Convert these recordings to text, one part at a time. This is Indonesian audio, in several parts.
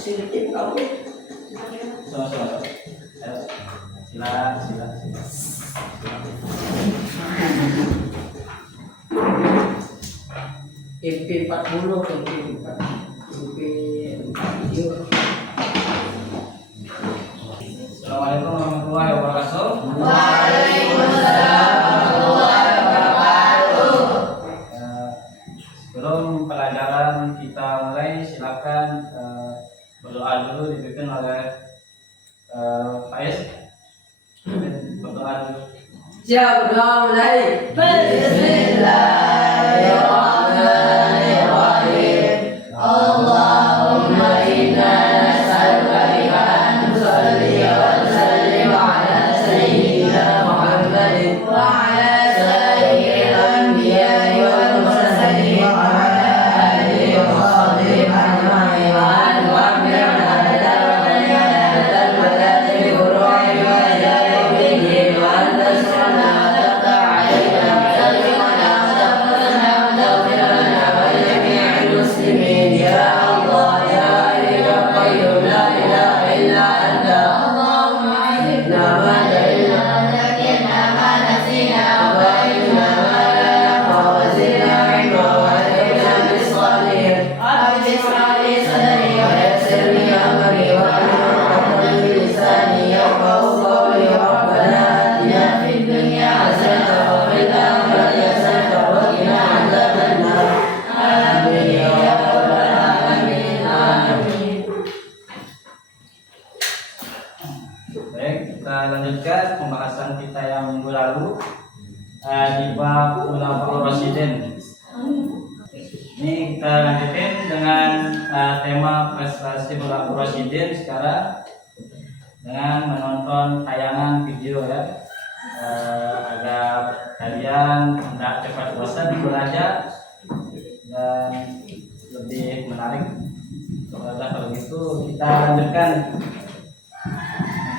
Sini tim kau. So. Sila. MP40 ke MP40. Assalamualaikum warahmatullahi wabarakatuh. Waalaikumsalam warahmatullahi wabarakatuh. Sebelum pelajaran kita mulai, silakan berdoa dulu dipimpin oleh Faiz. Berdoa dulu. Siap, berdoa mulai. Bismillahirrahmanirrahim. Allahumma inna nas'aluka an tusalli wa tusallim ala sayyidina Muhammadin wa ala sayyidil anbiya'i wal mursalin wa ala alihi wa sahbihi ajma'in wa di bab Khulafaur Rasyidin. Ini kita lanjutin dengan tema prestasi Khulafaur Rasyidin sekarang dengan menonton tayangan video ya, agar kalian tidak cepat bosan belajar dan lebih menarik. Kalau gitu kita lanjutkan.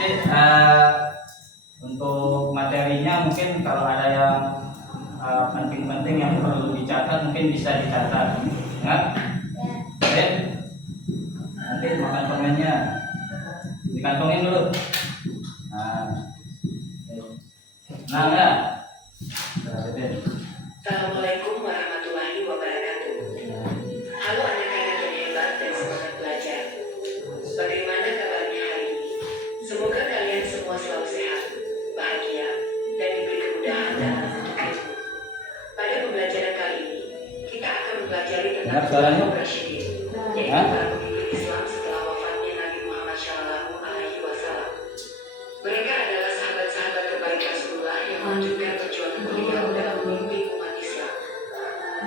Nanti untuk materinya mungkin kalau ada yang penting-penting yang perlu dicatat mungkin bisa dicatat. Ingat? Oke. Nanti makan komennya dikantongin dulu. Nah enggak? Assalamualaikum warahmatullahi wabarakatuh. Halo anak-anak yang hebat dan semangat belajar. Bagaimana kabarnya hari ini? Semoga kalian semua selalu sehat, bahagia, dan diberi kemudahan dalam menuntut ilmu. Pada pembelajaran kali ini, kita akan mempelajari tentang Khulafaur Rasyidin, yaitu para pemimpin Islam setelah wafatnya Nabi Muhammad SAW. Mereka adalah sahabat-sahabat terbaik Rasulullah yang melanjutkan perjuangan beliau dalam memimpin umat Islam.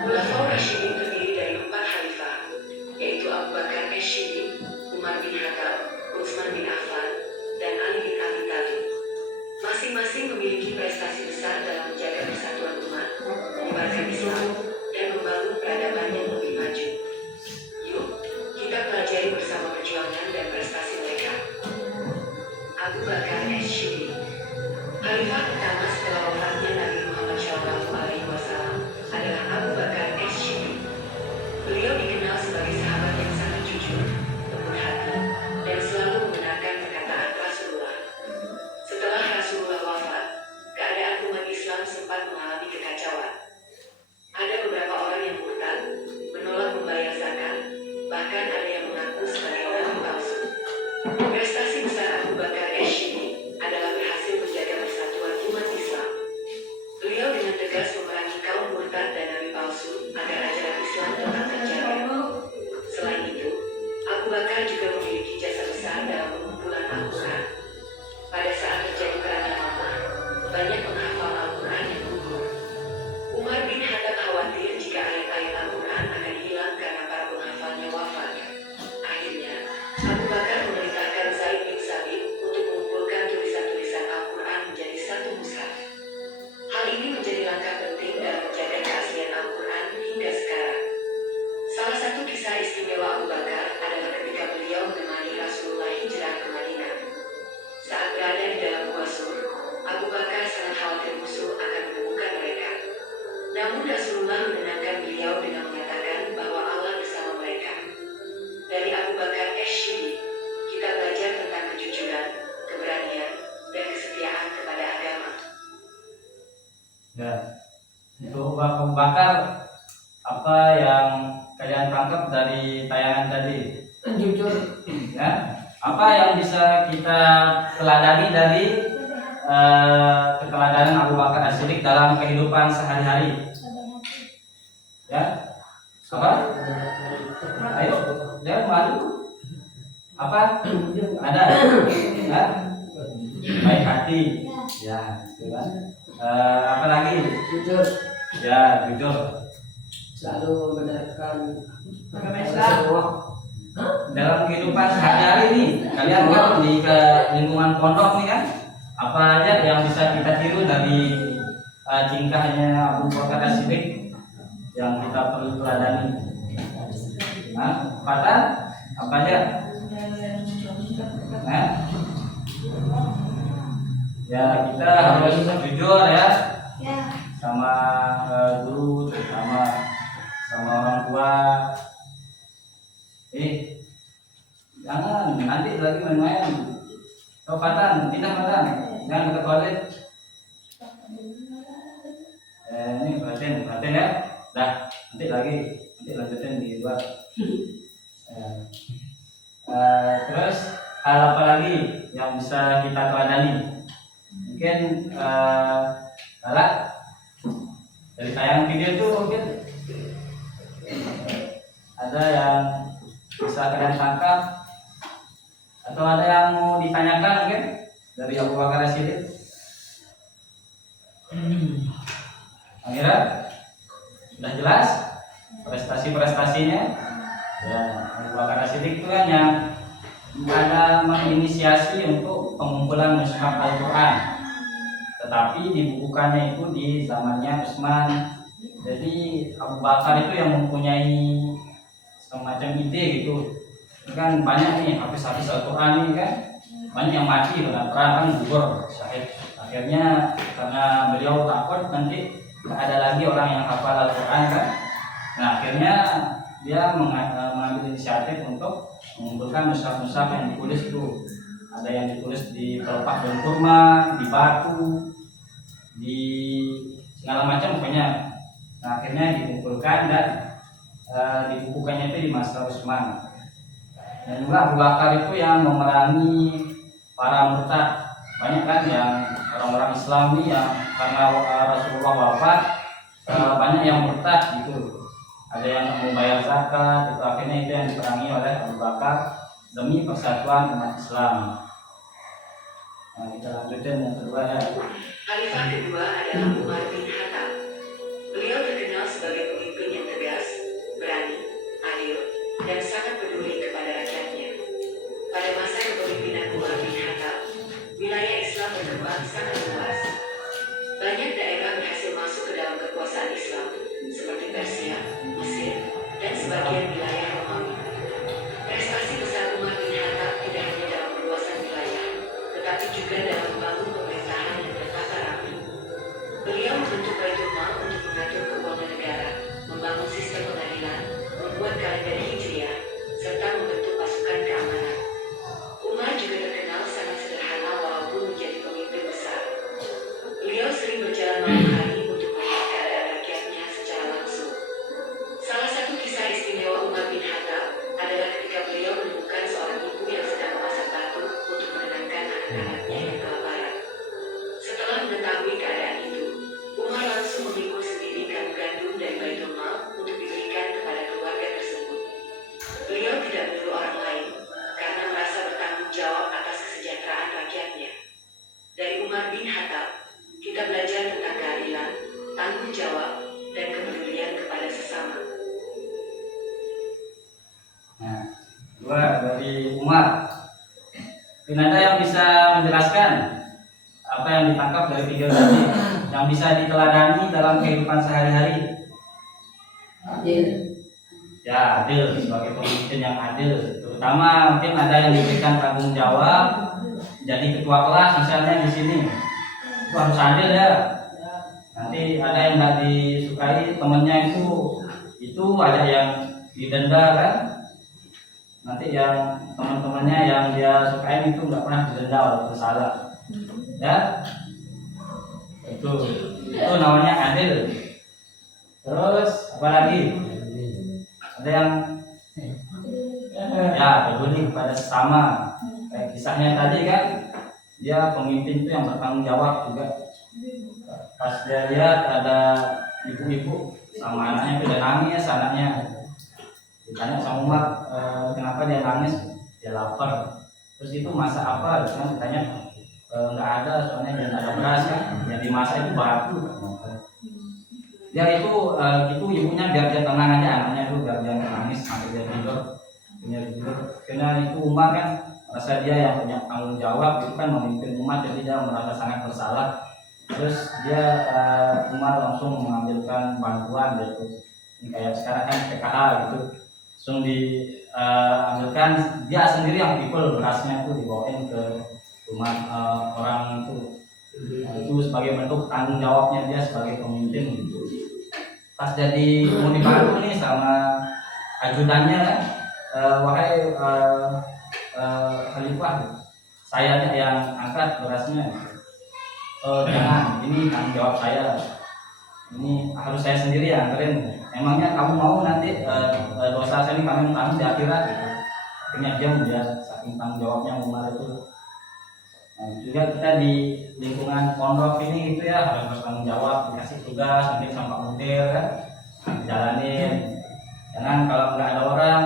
Khulafaur Rasyidin terdiri dari 4 khalifah, yaitu Abu Bakar As-Siddiq, Umar bin Khattab, Utsman bin Affan, dan Ali bin Abi Thalib. Masing-masing memiliki prestasi besar dalam menjaga persatuan umat, menyebarkan Islam, dan membangun peradaban yang lebih maju. Yuk, kita pelajari bersama perjuangan dan prestasi mereka. Abu Bakar As-Siddiq, khalifah pertama setelah wafatnya Nabi Muhammad SAW adalah Abu Bakar As-Siddiq. Beliau dikenal sebagai sahabat yang sangat jujur, lembut hati, dan selalu membenarkan perkataan Rasulullah. Setelah Rasulullah wafat, keadaan umat Islam sempat mengalami kekacauan. Ada beberapa orang yang murtad, menolak membayar zakat, bahkan ada yang mengaku sebagai nabi palsu. Prestasi besar Abu Bakar As-Siddiq adalah berhasil menjaga persatuan umat Islam. Beliau dengan tegas memerangi kaum murtad dan nabi palsu agar ajaran Islam tetap terjaga. Selain itu, Abu Bakar juga memiliki jasa besar dalam pengumpulan Al-Quran. Pada saat terjadi perang Yamamah, banyak penghafal Al-Quran yang gugur. Umar bin Khattab khawatir jika ayat-ayat Al-Quran akan hilang karena para penghafalnya wafat. Akhirnya, Abu Bakar memerintahkan Zaid bin Sabit untuk mengumpulkan tulisan-tulisan Al-Quran menjadi satu mushaf. Hal ini menjadi langkah penting dalam menjaga keaslian Al-Quran hingga sekarang. Salah satu kisah istimewa Abu Bakar adalah ketika beliau Ya, apa yang bisa kita teladani dari keteladanan Abu Bakar As-Siddiq dalam kehidupan sehari-hari? Ya, apa? Ayo, jangan malu. Apa? Ada? Ya? Baik hati. Ya, gitu kan? Apa lagi? Jujur. Ya, jujur. Selalu membenarkan Agama Islam. Dalam kehidupan sehari-hari nih, kalian kan di lingkungan pondok nih kan, apa aja yang bisa kita tiru dari tingkahnya Abu Bakar As-Siddiq yang kita perlu teladani? Nah, Fatan, apa aja? Nah, ya kita harus jujur ya sama guru, sama orang tua. Jangan nanti lagi main-main. Oh, Fatan, pindah Fatan, jangan ke toilet. Ini perhatian ya. Dah, nanti lanjutin di luar. Terus hal apa lagi yang bisa kita teladani? Mungkin Lala dari tayang video itu mungkin ada yang bisa kalian tangkap atau ada yang mau ditanyakan mungkin dari Abu Bakar As-Siddiq? Akhirnya sudah jelas prestasi-prestasinya. Ya, Abu Bakar As-Siddiq itu kan yang ada menginisiasi untuk pengumpulan mushaf Al-Quran, tetapi dibukukannya itu di zamannya Utsman. Jadi Abu Bakar itu yang mempunyai semacam ide gitu. Kan banyak nih hafiz-hafiz Al-Quran nih kan, banyak yang mati dalam perang kan, gugur syahid. Akhirnya karena beliau takut nanti tak ada lagi orang yang hafal Al-Quran kan, nah akhirnya dia mengambil inisiatif untuk mengumpulkan mushaf-mushaf yang ditulis itu. Ada yang ditulis di pelepah daun kurma, di batu, di segala macam pokoknya. Nah akhirnya dikumpulkan dan dibukukannya itu di masa Utsman. Dan juga Abu Bakar itu yang memerangi para murtad. Banyak kan yang orang-orang Islam ini yang karena Rasulullah wafat, banyak yang murtad gitu. Ada yang mau bayar zakat, itu akhirnya itu yang diperangi oleh Abu Bakar demi persatuan umat Islam. Nah, kita lanjutin yang kedua ya. Khalifah kedua adalah Umar bin Khattab. Beliau terkenal sebagai pemimpin yang tegas, berani, adil, dan sangat peduli kepada rakyatnya. Pada masa kepemimpinan Umar bin Khattab, wilayah Islam berkembang sangat luas. Banyak daerah berhasil masuk ke dalam kekuasaan Islam, seperti Persia, Mesir, dan sebagian wilayah Romawi. Prestasi besar Umar bin Khattab tidak hanya dalam perluasan wilayah, tetapi juga dalam membangun pemerintahan yang tertata rapi. Beliau membentuk Baitul Mal untuk mengatur keuangan negara, membangun sistem pengadilan, membuat kalender Hijriah, serta membentuk pasukan keamanan. Umar juga terkenal sangat sederhana walaupun menjadi pemimpin besar. Beliau sering berjalan malam hari untuk melihat keadaan rakyatnya secara langsung. Salah satu kisah istimewa Umar bin Khattab adalah ketika beliau menemukan seorang ibu yang sedang memasak batu untuk menenangkan anak-anaknya yang kelaparan. Setelah mengetahui keadaan itu, Umar langsung memikul sendiri karung gandum dari Baitul Mal untuk diberikan kepada keluarga tersebut. Beliau tidak menyuruh orang lain karena merasa bertanggung jawab atas kesejahteraan rakyatnya. Dari Umar bin Khattab, kita belajar tentang keadilan, tanggung jawab, dan kepedulian kepada sesama. Nah, dua dari Umar. Mungkin ada yang bisa menjelaskan apa yang ditangkap dari video tadi yang bisa diteladani dalam kehidupan sehari-hari? adil. Ya, adil sebagai pemimpin yang adil. Terutama mungkin ada yang diberikan tanggung jawab jadi ketua kelas misalnya di sini. Itu harus adil ya. Nanti ada yang nggak disukai temennya itu ada yang didenda kan. Nanti yang teman-temannya yang dia sukain itu nggak pernah didenda walaupun salah. Ya, itu namanya adil. Terus apa lagi? Ada yang Ya, peduli kepada sesama. Kayak kisahnya tadi kan, dia pemimpin itu yang bertanggung jawab juga. Pas dia lihat ada ibu-ibu sama anaknya itu udah nangis, anaknya ditanya sama Umar, kenapa dia nangis? Dia lapar. Terus itu masak apa? Terus ditanya, nggak ada, soalnya dia nggak ada beras kan. Yang dimasak itu batu. Dia itu gitu ibunya biar dia tenang aja, anaknya itu biar dia nggak nangis sampai dia tidur. Karena itu Umar kan merasa dia yang punya tanggung jawab, itu kan memimpin umat, jadi dia merasa sangat bersalah. Terus dia Umar langsung mengambilkan bantuan gitu. Ini kayak sekarang kan PKH gitu, langsung diambilkan, dia sendiri yang pikul berasnya itu dibawain ke rumah orang itu. Itu sebagai bentuk tanggung jawabnya dia sebagai pemimpin gitu. Pas jadi mau dibantu nih sama ajudannya kan, wahai khalifah, saya yang angkat berasnya. Jangan, ini tanggung jawab saya, ini harus saya sendiri yang anterin. Emangnya kamu mau nanti dosa saya ini kami tanggung di akhirat gitu. Akhirnya dia saking tanggung jawabnya Umar itu. Nah, juga kita di lingkungan pondok ini gitu ya, harus bertanggung jawab, dikasih tugas mungkin sampah mutir kan, jalanin. Jangan kalau nggak ada orang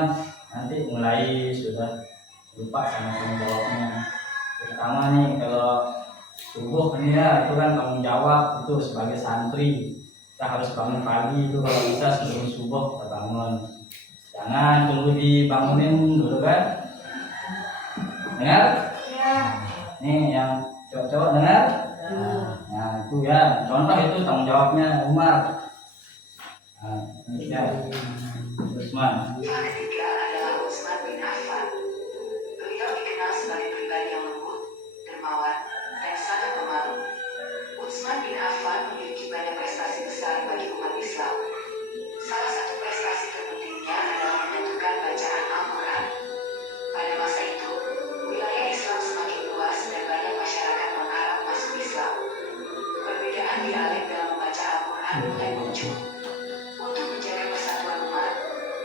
nanti mulai sudah lupa sama tanggung jawabnya. Terutama nih kalau subuh ini ya, itu kan tanggung jawab itu sebagai santri. Kita harus bangun pagi itu kalau bisa sebelum subuh kita bangun. Jangan tunggu dibangunin dulu kan. Dengar? Nih yang cowok-cowok dengar? Nah itu ya, contoh itu tanggung jawabnya Umar. Nah, ini ya, Utsman. Yang ketiga adalah Utsman bin Affan. Beliau dikenal sebagai pribadi yang lembut, dermawan, dan sangat pemalu. Utsman bin Affan memiliki banyak prestasi besar bagi umat Islam. Salah satu prestasi terpentingnya adalah menyatukan bacaan Al-Quran. Pada masa itu, wilayah Islam semakin luas dan banyak masyarakat non-Arab masuk Islam. Perbedaan dialek dalam membaca Al-Quran mulai muncul. Untuk menjaga persatuan umat,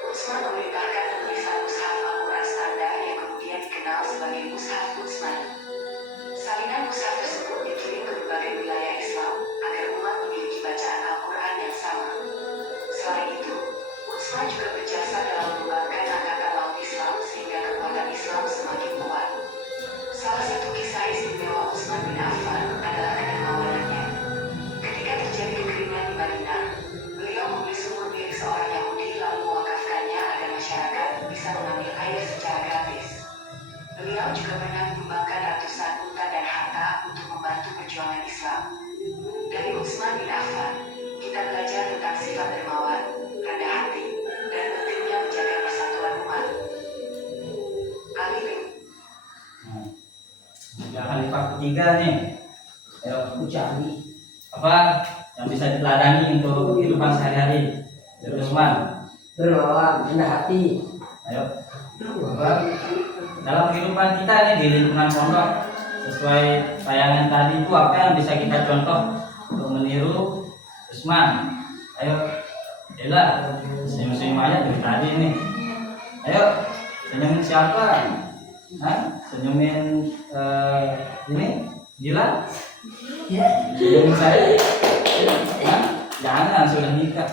Utsman memerintahkan penulisan mushaf Al-Quran standar yang kemudian dikenal sebagai Mushaf Utsman. Salinan mushaf tersebut dikirim ke berbagai wilayah Islam agar umat memiliki bacaan Al-Quran yang sama. Selain itu, Utsman juga berjasa dalam mengembangkan angkatan laut Islam sehingga kekuatan Islam semakin kuat. Salah satu kisah istimewa Utsman bin Affan adalah kedermawanannya. Ketika terjadi kekeringan di Madinah, beliau membeli sumur milik seorang Yahudi lalu mewakafkannya agar masyarakat bisa mengambil air secara gratis. Beliau juga pernah menyumbangkan ratusan unta dan harta untuk membantu perjuangan Islam. Dari Utsman bin Affan, kita belajar tentang sifat dermawan, rendah hati, dan pentingnya menjaga persatuan umat. Ali bin Yang khalifah ketiga nih, Ucari. apa yang bisa diteladani untuk kehidupan sehari-hari? Dari Utsman. Dermawan, rendah hati. Ayo. Apa? Dalam kehidupan kita nih di lingkungan pondok, sesuai tayangan tadi itu apa yang bisa kita contoh untuk meniru Utsman? Ayo, Ella, senyum-senyum aja dari tadi nih. Ayo, senyumin siapa? Hah? Senyumin ini? Gila? Senyumin saya? Hah? Jangan, sudah nikah.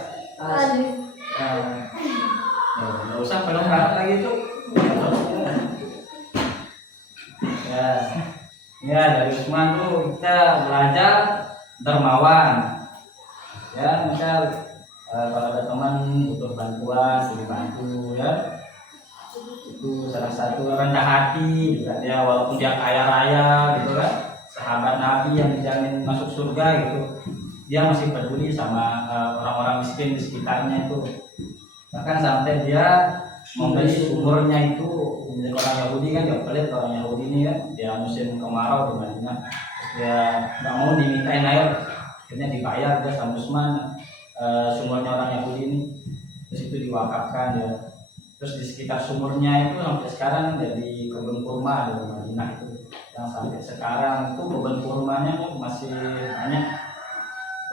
Nggak usah penuh harap lagi tuh. Ya dari Utsman tuh kita belajar dermawan. Ya misal kalau ada teman butuh bantuan dibantu ya, itu salah satu. Rendah hati juga dia, walaupun dia kaya raya gitu kan, sahabat Nabi yang dijamin masuk surga gitu, dia masih peduli sama orang-orang miskin di sekitarnya itu. Bahkan sampai dia membeli sumurnya itu milik orang Yahudi kan, dia pelit orang Yahudi ini kan, dia musim kemarau di Madinah, dia nggak mau dimintain air, akhirnya dibayar dia sama Utsman sumurnya orang Yahudi ini, terus itu diwakafkan ya. Terus di sekitar sumurnya itu sampai sekarang jadi kebun kurma di Madinah itu, yang sampai sekarang itu kebun kurmanya masih banyak,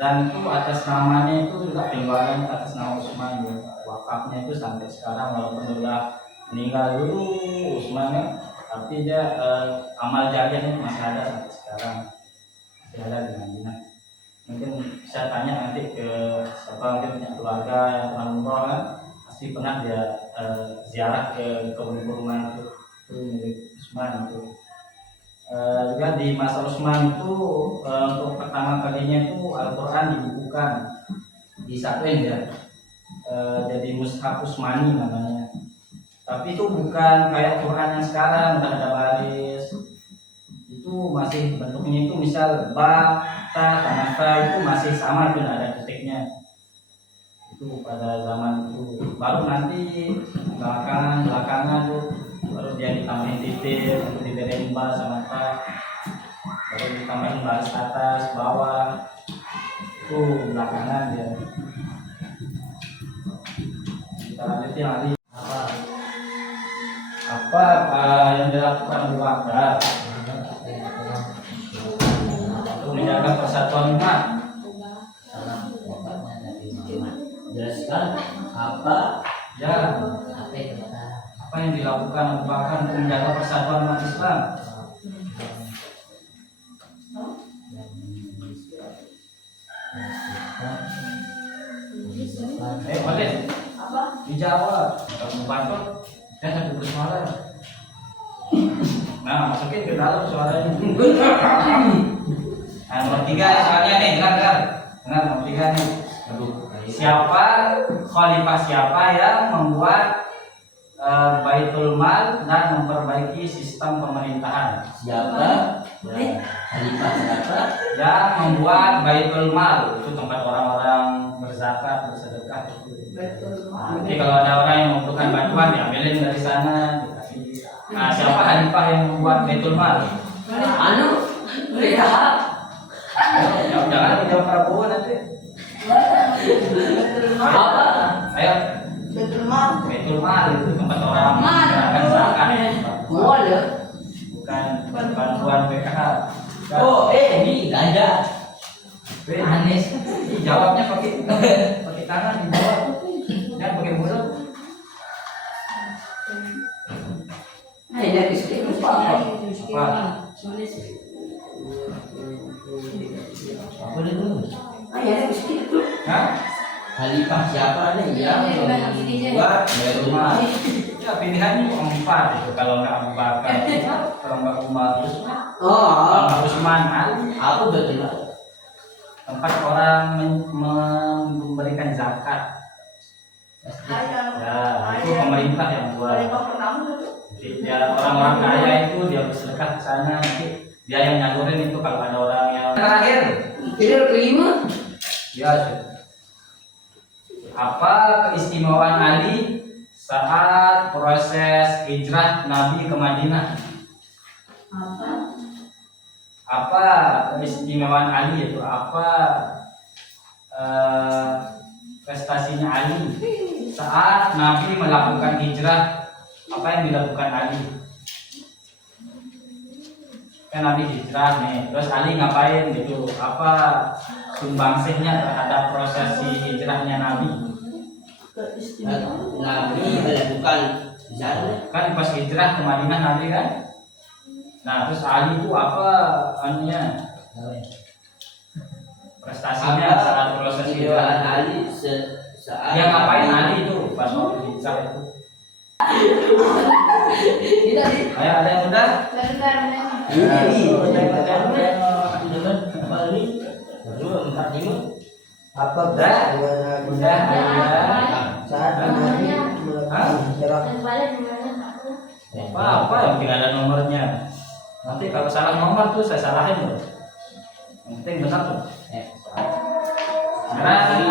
dan itu atas namanya itu juga penjualan atas nama Utsman ya. Wakafnya itu sampai sekarang walaupun udah meninggal dulu Utsman ya, tapi dia amal jariahnya masih ada sampai sekarang, masih ada di Madinah. Mungkin saya tanya nanti ke siapa mungkin punya keluarga yang pernah umroh kan, pasti pernah dia ziarah ke kebun kurma itu milik Utsman itu. Juga di masa Utsman itu untuk pertama kalinya itu Al-Quran dibukukan, disatuin ya, jadi Mushaf Utsmani namanya. Tapi itu bukan kayak Quran yang sekarang udah ada baris, itu masih bentuknya itu misal ba, ta, sama ta itu masih sama, itu ada titiknya. Itu pada zaman itu, baru nanti belakangan tuh baru dia ditambahin titik untuk diberiin ba sama ta, baru ditambahin baris atas bawah, itu belakangan dia. Kita lanjutin lagi. Apa yang dilakukan Abu Bakar untuk menjaga persatuan umat? Jelaskan apa Ya, apa itu kata. apa yang dilakukan Abu Bakar untuk menjaga persatuan umat Islam? Boleh dijawab. Abu Bakar dan satu bersuara. Nah, masukin ke dalam suaranya. Nah, nomor 3 soalnya nih, dengar. Nomor 3 nih. Siapa khalifah siapa yang membuat Baitul Mal dan memperbaiki sistem pemerintahan? Siapa? Khalifah siapa? Yang membuat Baitul Mal, itu tempat orang-orang berzakat, bersedekah itu. Jadi kalau ada orang yang membutuhkan bantuan, diambilin dari sana, dikasih. Nah, siapa khalifah yang membuat Baitul Mal? Anu, mereka. Ya, jangan dijawab Prabowo nanti. Apa? Ayo. Betul mal. Baitul Mal itu tempat orang menyerahkan zakat. Boleh. Bukan bantuan PKH. Oh, ini ganja. Aneh. Jawabnya pakai tangan, dijawab. Jangan pakai mulut. Ini dari sini apa? Apa itu? Ya dari sini. Hah? Khalifah siapa nih yang membuat Baitul Mal? Ya pilihannya 4 itu kalau nggak Abu Bakar, kalau nggak Umar, Oh, kalau nggak Utsman, Ali. apa Baitul Mal? Tempat orang memberikan zakat. Ya, itu pemerintah yang buat. Jadi ya, orang-orang kaya itu dia bersedekah ke sana, nanti dia yang nyalurin itu kalau ada orang yang terakhir. Ini kelima. Ya, apa keistimewaan Ali saat proses hijrah Nabi ke Madinah? Apa keistimewaan Ali itu? Apa prestasinya Ali saat Nabi melakukan hijrah? Apa yang dilakukan Ali? Kan Nabi hijrah nih, terus Ali ngapain gitu? Apa sumbangsihnya terhadap prosesi hijrahnya Nabi? Nabi melakukan hijrah. Kan pas hijrah ke Madinah Nabi kan? Nah, terus Ali itu apa anunya? Prestasinya saat proses hijrah Ali saat dia ngapain Ali itu pas waktu hijrah itu? Ayo ada yang udah? Apa Udah? Udah? saat Nabi melakukan hijrah? Apa yang tidak ada nomornya? Nanti kalau salah nomor tuh saya salahin loh. Yang penting benar tuh. Sekarang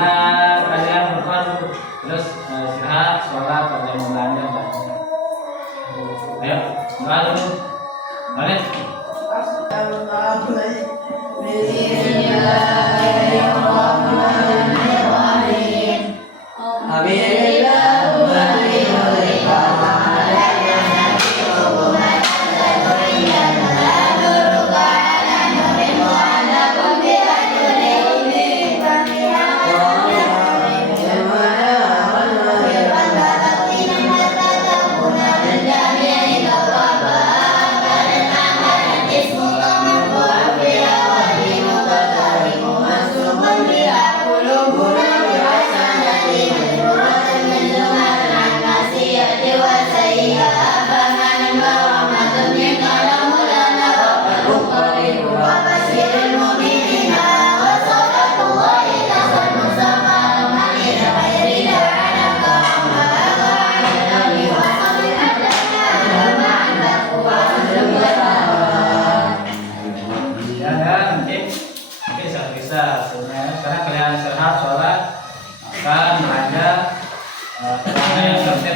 kalian berdoa dulu, terus istirahat, sholat, kalau mau belanja. Ayo, doa dulu. Balik.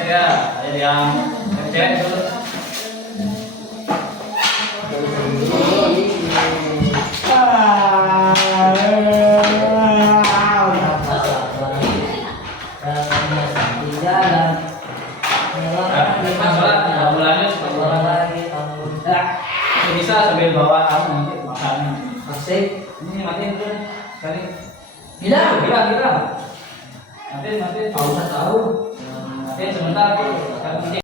Ya, ada yang cewek dulu. Bisa sambil bawa kamu nanti makanan. Asik. Ini matiin dulu nih. Sekali. Bilang. Bilang. Matiin. Tahu tak tahu. Matiin sebentar. Nanti